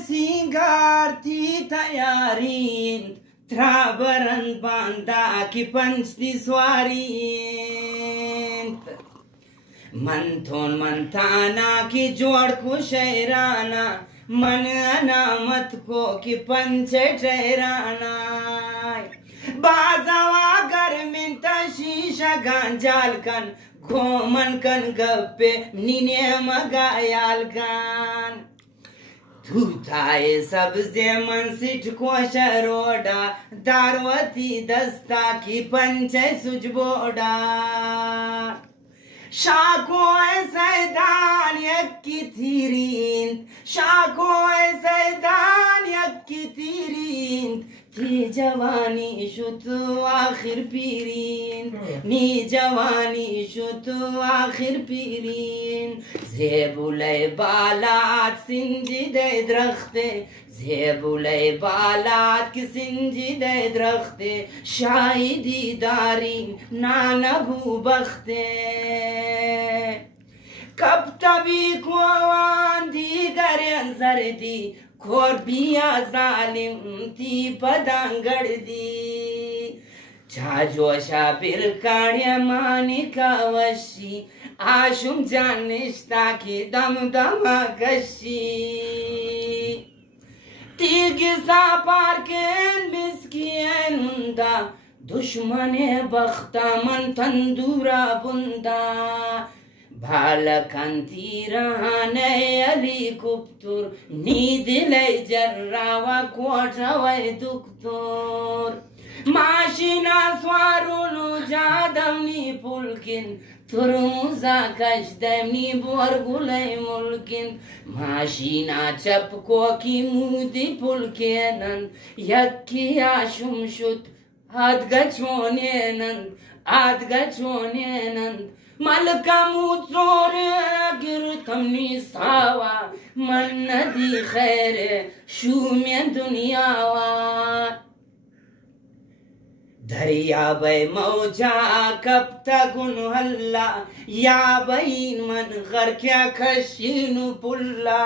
सिंगार थी तैयारी त्राबरन बांधा की पंचती स्वारी मंथोन मंथाना की जोड़ को शहराना मन अनामत को की पंच ठहराना बाजावा गर्मिंता शीशा गांजाल कन घोमन कन गप्पे नीने मगायाल कन धूताए सबसे मन सिठ को शरोडा दारवती दस्ता की पंच सुजबोडा शाको सैदान यक्की थीरीन शाको सैदान यक्की थीरीन थी जवानी शुतु आखिर पीरीन नी जवानी शुतु आखिर पीरीन ज़ेबुले बालात सिंजिदे दरख्ते ज़ेबुले बालात की सिंजिदे दरख्ते शाहिदी दारीन नानबू बख्ते कब तभी को आंधी गरें सर्दी खोर बिया जालिम ती पदांगड़ दी छाजोशा बिर काढ़िया मानिका वशी आशुम जानिश्ता की दम दमा कशी तीगिसा पार के मिस्कियन मुंदा दुश्मने बख्ता मन तंदूरा बुंदा भालकंती रहने अली कुप्तुर नीदिले जर्रावा कोठवै दुक्तुर माशिना स्वारुनु जादमनी पुलकिन तुरमुजा कशदमनी बोरगुलै मुल्किन माशिना चपको की मुदी पुलकेनन यक्किया शुमशुत आदगचोनेनन मलका मुचोर गिर तमनी सावा मन नदी खैर शूम्य दुनियावा दरिया बे मौजा कब तक हल्ला या बईन मन घर क्या खशीनु पुल्ला।